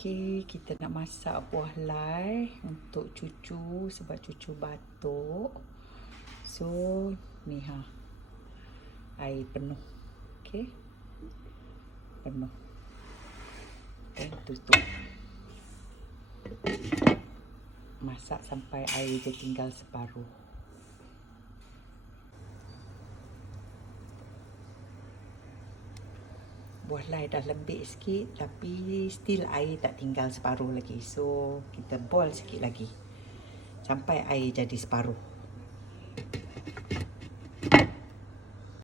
Okey, kita nak masak buah lai untuk cucu sebab cucu batuk. So, ni air penuh. Okey. Penuh. Dan tutup. Masak sampai air dia tinggal separuh. Buah lai dah lembik sikit tapi still air tak tinggal separuh lagi. So, kita boil sikit lagi sampai air jadi separuh.